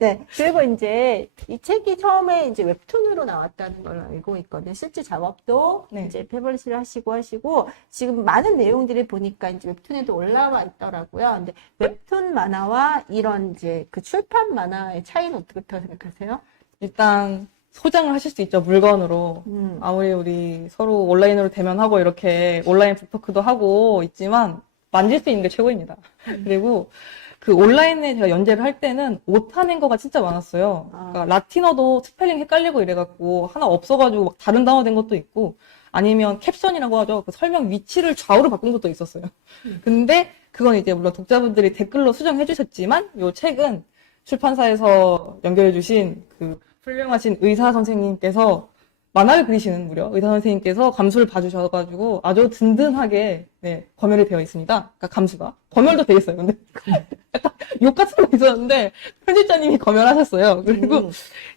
네. 그리고 이제 이 책이 처음에 이제 웹툰으로 나왔다는 걸 알고 있거든요. 실제 작업도 네. 이제 패블리시를 하시고 지금 많은 내용들이 보니까 이제 웹툰에도 올라와 있더라고요. 근데 웹툰 만화와 이런 이제 그 출판 만화의 차이는 어떻게 생각하세요? 일단 소장을 하실 수 있죠, 물건으로. 음. 아무리 우리 서로 온라인으로 대면하고 이렇게 온라인 북토크도 하고 있지만 만질 수 있는 게 최고입니다. 그리고 그 온라인에 제가 연재를 할 때는 오타낸 거가 진짜 많았어요. 그러니까 라틴어도 스펠링 헷갈리고 이래갖고 하나 없어가지고 막 다른 단어 된 것도 있고 아니면 캡션이라고 하죠. 그 설명 위치를 좌우로 바꾼 것도 있었어요. 근데 그건 이제 물론 독자분들이 댓글로 수정해 주셨지만 요 책은 출판사에서 연결해 주신 그 훌륭하신 의사 선생님께서 만화를 그리시는 무려 의사 선생님께서 감수를 봐주셔가지고 아주 든든하게 네, 검열이 되어 있습니다. 그러니까 감수가 검열도 되어 있어요. 근데 약간 욕 같은 거 있었는데 편집자님이 검열하셨어요. 그리고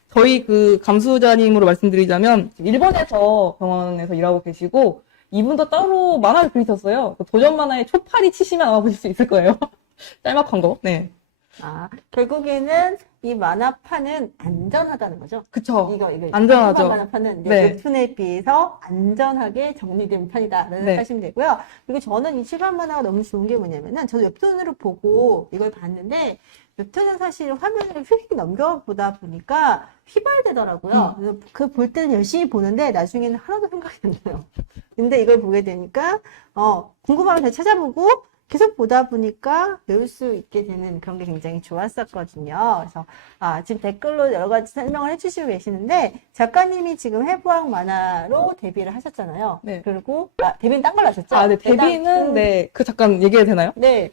저희 그 감수자님으로 말씀드리자면 일본에서 병원에서 일하고 계시고 이분도 따로 만화를 그리셨어요. 도전 만화에 초파리 치시면 아마 보실 수 있을 거예요. 짤막한 거. 네. 결국에는 이 만화판은 안전하다는 거죠. 그쵸. 이거 안전하죠. 만화판은 이제 네. 웹툰에 비해서 안전하게 정리된 편이다라는 네. 생각하시면 되고요. 그리고 저는 이 출간 만화가 너무 좋은 게 뭐냐면은 저도 웹툰으로 보고 이걸 봤는데 웹툰은 사실 화면을 휙휙 넘겨보다 보니까 휘발되더라고요. 그래서 그 볼 때는 열심히 보는데 나중에는 하나도 생각이 안 나요. 근데 이걸 보게 되니까 궁금하면 다시 찾아보고 계속 보다 보니까 배울 수 있게 되는 그런 게 굉장히 좋았었거든요. 그래서 지금 댓글로 여러 가지 설명을 해주시고 계시는데 작가님이 지금 해부학 만화로 데뷔를 하셨잖아요. 네. 그리고 데뷔는 딴 걸로 하셨죠? 네, 데뷔는 네, 그 잠깐 얘기해도 되나요? 네.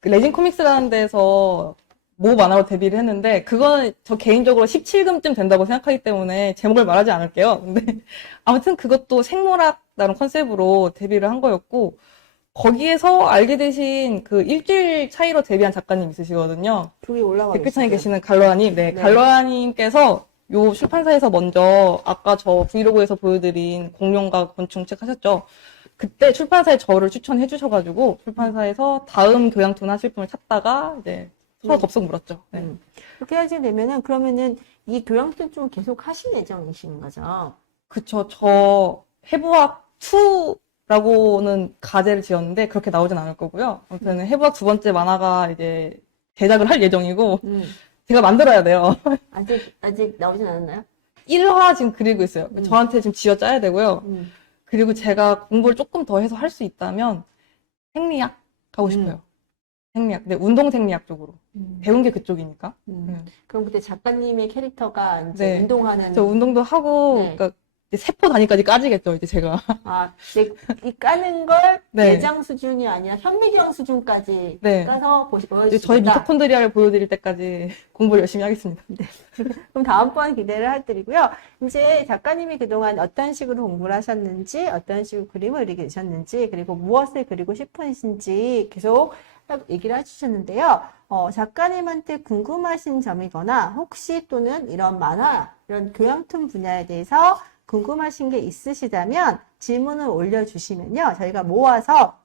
그 레진 코믹스라는 데서 모 만화로 데뷔를 했는데 그건 저 개인적으로 17금쯤 된다고 생각하기 때문에 제목을 말하지 않을게요. 근데 아무튼 그것도 생물학이라는 컨셉으로 데뷔를 한 거였고 거기에서 알게 되신 그 일주일 차이로 데뷔한 작가님 있으시거든요. 둘이 올라와 댓글창에 있어요. 계시는 갈로아님. 네, 갈로아님께서 요 출판사에서 먼저 아까 저 브이로그에서 보여드린 공룡과 곤충 책 하셨죠. 그때 출판사에 저를 추천해 주셔가지고 출판사에서 다음 교양툰 하실 분을 찾다가 이제 서로 덥석 물었죠. 네. 그렇게 하시게 되면은 그러면은 이 교양툰 좀 계속 하실 예정이신 거죠? 그쵸. 저 해부학 2라고는 가제를 지었는데 그렇게 나오진 않을 거고요. 아무튼 해부학 두 번째 만화가 이제 제작을 할 예정이고 제가 만들어야 돼요. 아직 나오진 않았나요? 1화 지금 그리고 있어요. 저한테 지금 쥐어 짜야 되고요. 그리고 제가 공부를 조금 더 해서 할 수 있다면 생리학 가고 싶어요. 생리학. 네, 운동 생리학 쪽으로. 배운 게 그쪽이니까. 그럼 그때 작가님의 캐릭터가 이제 운동하는. 저 운동도 하고, 네. 그러니까 세포 단위까지 까지겠죠, 이제 제가. 이 까는 걸 네. 내장 수준이 아니라 현미경 수준까지 네. 까서 보여주시다. 저희 미토콘드리아를 보여드릴 때까지 공부를 열심히 하겠습니다. 네. 그럼 다음번 기대를 해드리고요. 이제 작가님이 그동안 어떤 식으로 공부를 하셨는지, 어떤 식으로 그림을 그리게 되셨는지, 그리고 무엇을 그리고 싶으신지 계속 얘기를 해주셨는데요. 작가님한테 궁금하신 점이거나 혹시 또는 이런 만화, 이런 교양툰 분야에 대해서 궁금하신 게 있으시다면 질문을 올려주시면요. 저희가 모아서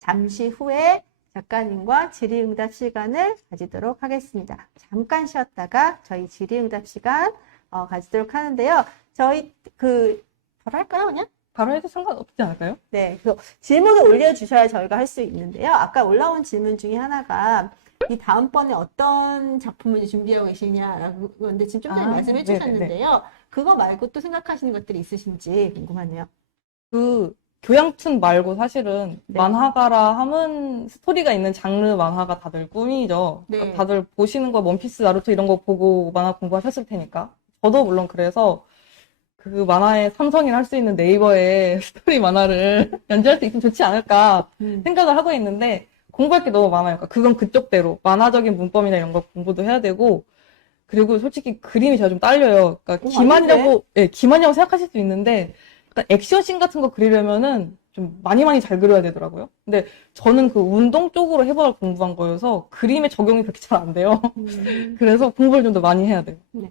잠시 후에 작가님과 질의응답 시간을 가지도록 하겠습니다. 잠깐 쉬었다가 저희 질의응답 시간 가지도록 하는데요. 저희 바로 할까요, 그냥? 바로 해도 상관없지 않을까요? 네, 그래서 질문을 올려주셔야 저희가 할 수 있는데요. 아까 올라온 질문 중에 하나가 이 다음번에 어떤 작품을 준비하고 계시냐라고 그런데 지금 좀 전에 말씀해 주셨는데요. 그거 말고 또 생각하시는 것들이 있으신지 궁금하네요. 그 교양툰 말고 사실은 만화가라 하면 스토리가 있는 장르 만화가 다들 꿈이죠. 네. 그러니까 다들 보시는 거 원피스, 나루토 이런 거 보고 만화 공부하셨을 테니까. 저도 물론 그래서 그 만화의 삼성이라 할 수 있는 네이버에 스토리 만화를 연재할 수 있으면 좋지 않을까 생각을 하고 있는데 공부할 게 너무 많아요. 그러니까 그건 그쪽대로 만화적인 문법이나 이런 걸 공부도 해야 되고 그리고 솔직히 그림이 제가 좀 딸려요. 그러니까 기만이라고 생각하실 수 있는데 그러니까 액션씬 같은 거 그리려면은 좀 많이 잘 그려야 되더라고요. 근데 저는 그 운동 쪽으로 해부학을 공부한 거여서 그림의 적용이 그렇게 잘 안 돼요. 그래서 공부를 좀 더 많이 해야 돼요. 네.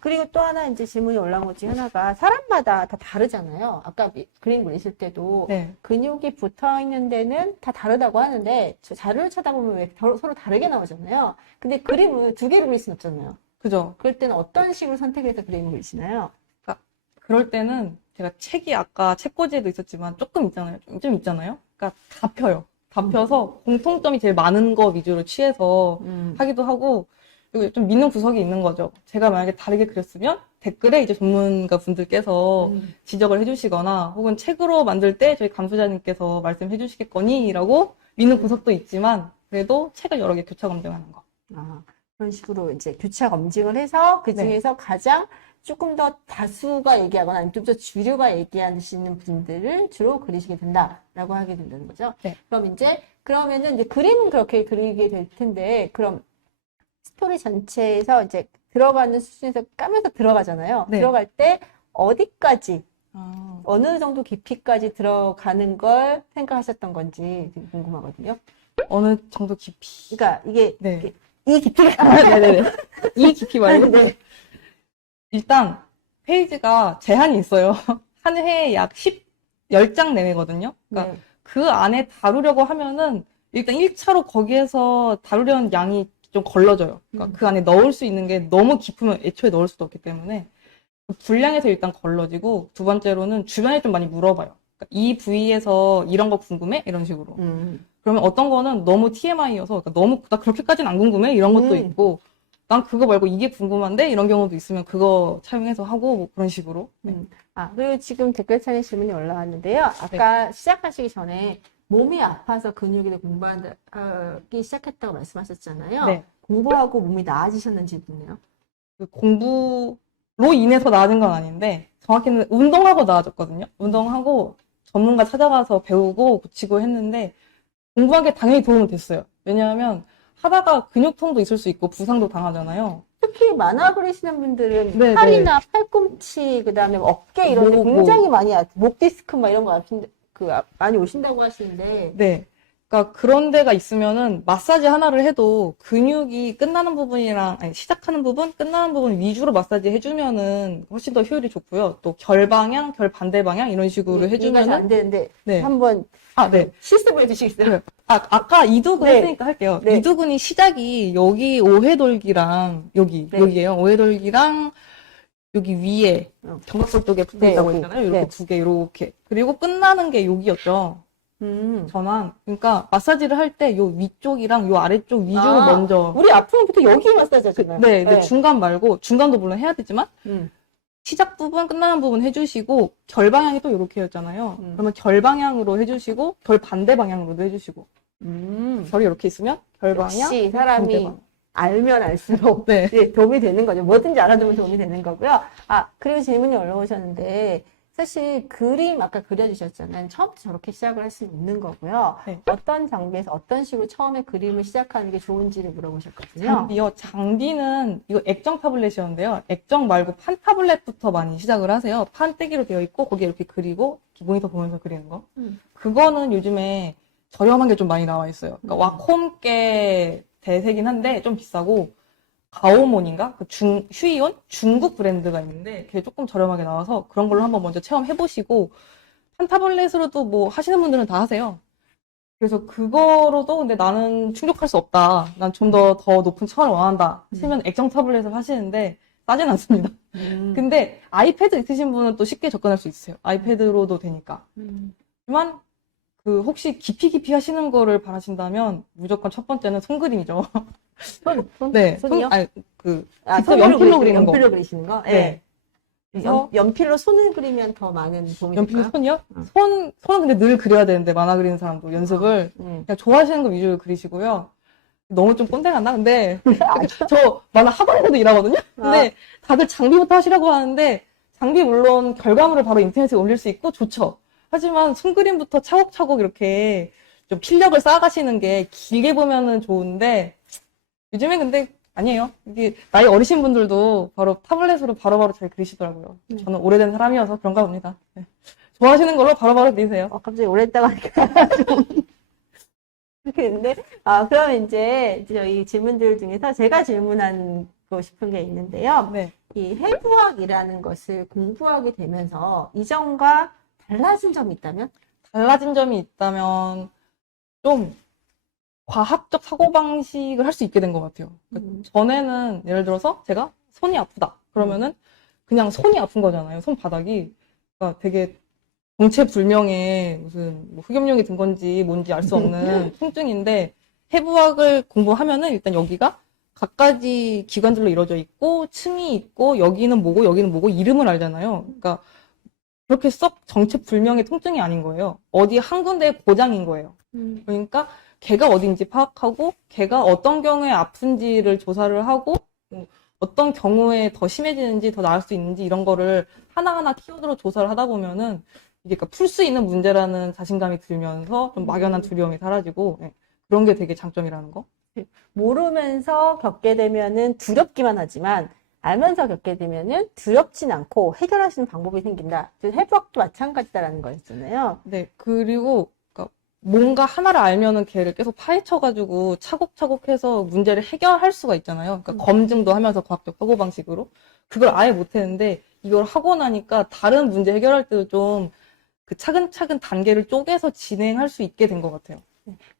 그리고 또 하나 이제 질문이 올라온 것 중에 하나가 사람마다 다 다르잖아요. 아까 그림 그리실 때도 네. 근육이 붙어 있는 데는 다 다르다고 하는데 저 자료를 찾아보면 왜 서로 다르게 나오잖아요. 근데 그림을 두 개를 그릴 수는 없잖아요. 그죠? 그럴 때는 어떤 식으로 선택해서 그림을 그리시나요? 그럴 때는 제가 책이 아까 책꽂이에도 있었지만 조금 있잖아요. 좀 있잖아요. 그러니까 다 펴요. 다 펴서 공통점이 제일 많은 거 위주로 취해서 하기도 하고, 그리고 좀 믿는 구석이 있는 거죠. 제가 만약에 다르게 그렸으면 댓글에 이제 전문가 분들께서 지적을 해주시거나 혹은 책으로 만들 때 저희 감수자님께서 말씀해 주시겠거니라고 믿는 구석도 있지만 그래도 책을 여러 개 교차 검증하는 거. 그런 식으로 이제 교차 검증을 해서 그 중에서 가장 조금 더 다수가 얘기하거나 아니면 좀 더 주류가 얘기하시는 분들을 주로 그리시게 된다라고 하게 된다는 거죠. 네. 그러면은 이제 그림은 그렇게 그리게 될 텐데, 그럼 스토리 전체에서 이제 들어가는 수준에서 까면서 들어가잖아요. 네. 들어갈 때 어디까지, 어느 정도 깊이까지 들어가는 걸 생각하셨던 건지 되게 궁금하거든요. 어느 정도 깊이. 그러니까 이게 네. 이 깊이가 네네네. 이 깊이 말고. 네. 일단 페이지가 제한이 있어요. 한 해에 약 10장 내외거든요. 그러니까 네. 그 안에 다루려고 하면은 일단 1차로 거기에서 다루려는 양이 좀 걸러져요. 그러니까 그 안에 넣을 수 있는 게 너무 깊으면 애초에 넣을 수도 없기 때문에 그 분량에서 일단 걸러지고, 두 번째로는 주변에 좀 많이 물어봐요. 그러니까 이 부위에서 이런 거 궁금해? 이런 식으로. 그러면 어떤 거는 너무 TMI여서 그러니까 너무 나 그렇게까지는 안 궁금해? 이런 것도 있고, 난 그거 말고 이게 궁금한데? 이런 경우도 있으면 그거 차용해서 하고 뭐 그런 식으로. 네. 그리고 지금 댓글창에 질문이 올라왔는데요. 아까 시작하시기 전에 몸이 아파서 근육에 공부하기 시작했다고 말씀하셨잖아요. 네. 공부하고 몸이 나아지셨는지 묻네요. 그 공부로 인해서 나아진 건 아닌데 정확히는 운동하고 나아졌거든요. 운동하고 전문가 찾아가서 배우고 고치고 했는데 공부하기에 당연히 도움은 됐어요. 왜냐하면 하다가 근육통도 있을 수 있고 부상도 당하잖아요. 특히 만화 그리시는 분들은 네, 팔이나 팔꿈치, 그 다음에 어깨 이런 데 목, 굉장히 많이, 목 디스크 막 이런 거 많이 오신다고 하시는데. 네. 그러니까 그런 데가 있으면은 마사지 하나를 해도 근육이 끝나는 부분이랑, 아니, 시작하는 부분, 끝나는 부분 위주로 마사지 해주면은 훨씬 더 효율이 좋고요. 또 결방향, 결반대 방향 이런 식으로 이해가 해주면은. 잘 안 되는데 네. 한번 네. 실습을 해주시겠어요? 네. 아까 이두근 네. 했으니까 할게요. 네. 이두근이 시작이 여기 오해돌기랑 여기에요. 오해돌기랑 여기 위에 견갑골 쪽에 붙어 있다고 했잖아요. 이렇게 두 개, 이렇게. 그리고 끝나는 게 여기였죠. 전환. 그러니까 마사지를 할 때 요 위쪽이랑 요 아래쪽 위주로 먼저. 우리 아프면 보통 여기 마사지 하잖아요. 네, 근데 중간 말고, 중간도 물론 해야 되지만, 시작 부분, 끝나는 부분 해주시고, 결방향이 또 이렇게였잖아요. 그러면 결방향으로 해주시고, 결반대 방향으로도 해주시고. 결이 이렇게 있으면, 결방향. 역시 사람이 반대방. 알면 알수록 네. 도움이 되는 거죠. 뭐든지 알아두면 도움이 되는 거고요. 그리고 질문이 올라오셨는데, 사실 그림 아까 그려주셨잖아요. 처음부터 저렇게 시작을 할 수는 없는 거고요. 네. 어떤 장비에서 어떤 식으로 처음에 그림을 시작하는 게 좋은지를 물어보셨거든요. 장비는 이거 액정 타블렛이었는데요. 액정 말고 판 타블렛부터 많이 시작을 하세요. 판때기로 되어 있고 거기에 이렇게 그리고 모니터 보면서 그리는 거. 그거는 요즘에 저렴한 게 좀 많이 나와 있어요. 그러니까 와콤게 대세긴 한데 좀 비싸고, 가오몬인가? 슈이온? 중국 브랜드가 있는데 그게 조금 저렴하게 나와서 그런 걸로 한번 먼저 체험해보시고, 한 타블렛으로도 뭐 하시는 분들은 다 하세요. 그래서 그거로도 근데 나는 충족할 수 없다. 난 좀 더 높은 차원을 원한다. 하시면 액정 타블렛을 하시는데 싸진 않습니다. 근데 아이패드 있으신 분은 또 쉽게 접근할 수 있어요. 아이패드로도 되니까. 하지만 혹시 깊이 하시는 거를 바라신다면 무조건 첫 번째는 손그림이죠. 네. 손이요? 직접 연필로 그리는 거. 연필로 그리시는 거? 네. 그래서 연필로 손을 그리면 더 많은 도움이 연필로 될까요? 손이요? 손은 근데 늘 그려야 되는데, 만화 그리는 사람도 연습을. 그냥 좋아하시는 거 위주로 그리시고요. 너무 좀 꼰대 같나? 근데 저 만화 학원에서도 일하거든요? 근데 다들 장비부터 하시라고 하는데, 장비 물론 결과물을 바로 인터넷에 올릴 수 있고 좋죠. 하지만 손그림부터 차곡차곡 이렇게 좀 필력을 쌓아가시는 게 길게 보면은 좋은데, 요즘엔 근데 아니에요. 이게 나이 어리신 분들도 바로 타블렛으로 바로바로 잘 그리시더라고요. 저는 오래된 사람이어서 그런가 봅니다. 네. 좋아하시는 걸로 바로바로 그리세요. 갑자기 오래됐다고 하니까 그렇게 됐는데, 그러면 이제 저희 질문들 중에서 제가 질문한 여쭤보고 싶은 게 있는데요. 네. 이 해부학이라는 것을 공부하게 되면서 이전과 달라진 점이 있다면? 달라진 점이 있다면 좀 과학적 사고방식을 할 수 있게 된 것 같아요. 그러니까 전에는 예를 들어서 제가 손이 아프다. 그러면은 그냥 손이 아픈 거잖아요. 손바닥이. 그러니까 되게 정체불명의 무슨 뭐 흑염룡이 든 건지 뭔지 알 수 없는 통증인데 해부학을 공부하면은 일단 여기가 갖가지 기관들로 이루어져 있고 층이 있고 여기는 뭐고 이름을 알잖아요. 그러니까 그렇게 썩 정체불명의 통증이 아닌 거예요. 어디 한 군데의 고장인 거예요. 그러니까 걔가 어딘지 파악하고 걔가 어떤 경우에 아픈지를 조사를 하고 어떤 경우에 더 심해지는지 더 나을 수 있는지 이런 거를 하나하나 키워드로 조사를 하다 보면은 이게 그러니까 풀 수 있는 문제라는 자신감이 들면서 좀 막연한 두려움이 사라지고 예, 그런 게 되게 장점이라는 거. 모르면서 겪게 되면은 두렵기만 하지만 알면서 겪게 되면은 두렵진 않고 해결할 수 있는 방법이 생긴다. 해부학도 마찬가지다라는 거였잖아요. 네, 그리고 그러니까 뭔가 하나를 알면은 걔를 계속 파헤쳐가지고 차곡차곡 해서 문제를 해결할 수가 있잖아요. 그러니까 검증도 하면서 과학적 사고방식으로. 그걸 아예 못했는데 이걸 하고 나니까 다른 문제 해결할 때도 좀 그 차근차근 단계를 쪼개서 진행할 수 있게 된 것 같아요.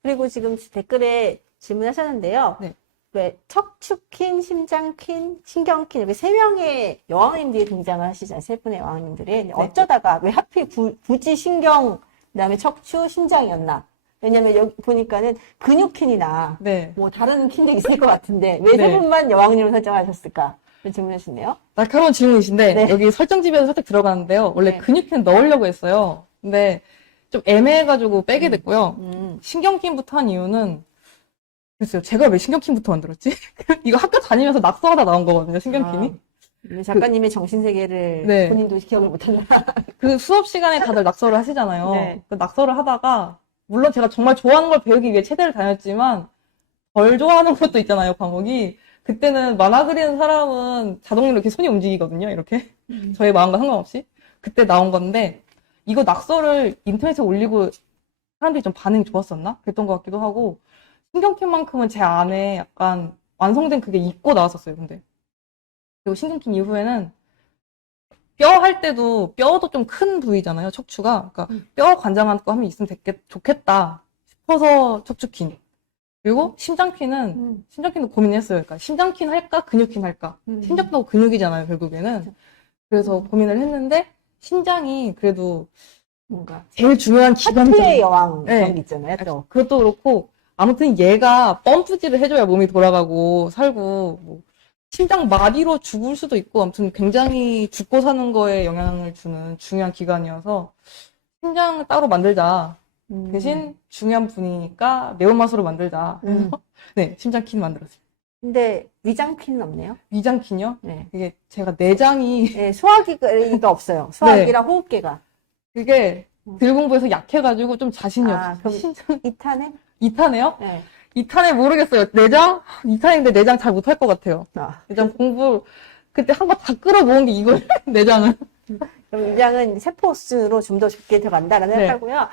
그리고 지금 댓글에 질문하셨는데요. 네. 왜 척추퀸, 심장퀸, 신경퀸 이렇게 세 명의 여왕님들이 등장을 하시잖아요. 세 분의 여왕님들이. 근데 어쩌다가 왜 하필 굳이 신경, 그다음에 척추, 심장이었나? 왜냐면 여기 보니까는 근육퀸이나 네. 뭐 다른 퀸도 있을 것 같은데 왜 세 네. 분만 여왕님을 설정하셨을까? 이런 질문하시네요. 날카로운 질문이신데 네. 여기 설정집에서 살짝 들어가는데요. 원래 네. 근육퀸 넣으려고 했어요. 근데 좀 애매해가지고 빼게 됐고요. 신경퀸부터 한 이유는 글쎄요. 제가 왜 신경퀸부터 만들었지? 이거 학교 다니면서 낙서하다 나온 거거든요. 신경퀸이. 작가님의 정신세계를 네. 본인도 기억을 못한다. 그 수업 시간에 다들 낙서를 하시잖아요. 네. 그 낙서를 하다가 물론 제가 정말 좋아하는 걸 배우기 위해 체대를 다녔지만 덜 좋아하는 것도 있잖아요. 과목이. 그때는 만화 그리는 사람은 자동으로 이렇게 손이 움직이거든요. 이렇게. 저의 마음과 상관없이. 그때 나온 건데 이거 낙서를 인터넷에 올리고 사람들이 좀 반응이 좋았었나? 그랬던 것 같기도 하고 신경퀸만큼은 제 안에 약간 완성된 그게 있고 나왔었어요. 근데 그리고 신경퀸 이후에는 뼈 할 때도 뼈도 좀 큰 부위잖아요. 척추가. 그러니까 뼈 관장한 거 하면 있으면 좋겠다 싶어서 척추퀸. 그리고 심장퀸도 고민했어요. 그러니까 심장퀸 할까 근육퀸 할까. 심장도 근육이잖아요. 결국에는. 그래서 고민을 했는데 심장이 그래도 뭔가 제일 중요한 하트의 기관이잖아요. 여왕 네. 그런 게 있잖아요. 또. 그것도 그렇고 아무튼 얘가 펌프질을 해줘야 몸이 돌아가고 살고 뭐 심장 마비로 죽을 수도 있고 아무튼 굉장히 죽고 사는 거에 영향을 주는 중요한 기관이어서 심장을 따로 만들자. 대신 중요한 분이니까 매운맛으로 만들자. 그래서 네, 심장퀸 만들었어요. 근데 위장퀸은 없네요. 위장퀸이요? 네. 이게 제가 내장이 네, 소화기가 없어요. 소화기랑 호흡기가. 그게 들공부에서 약해가지고 좀 자신이 아, 없어요. 그럼 신장 2탄에? 2탄에요? 네. 2탄에 모르겠어요. 내장? 2탄인데 내장 잘 못할 것 같아요. 내장 공부 그때 한 번 다 끌어모은 게 이거예요. 내장은. 그럼 위장은 세포수로 좀 더 좋게 들어간다라는 네. 생각하고요.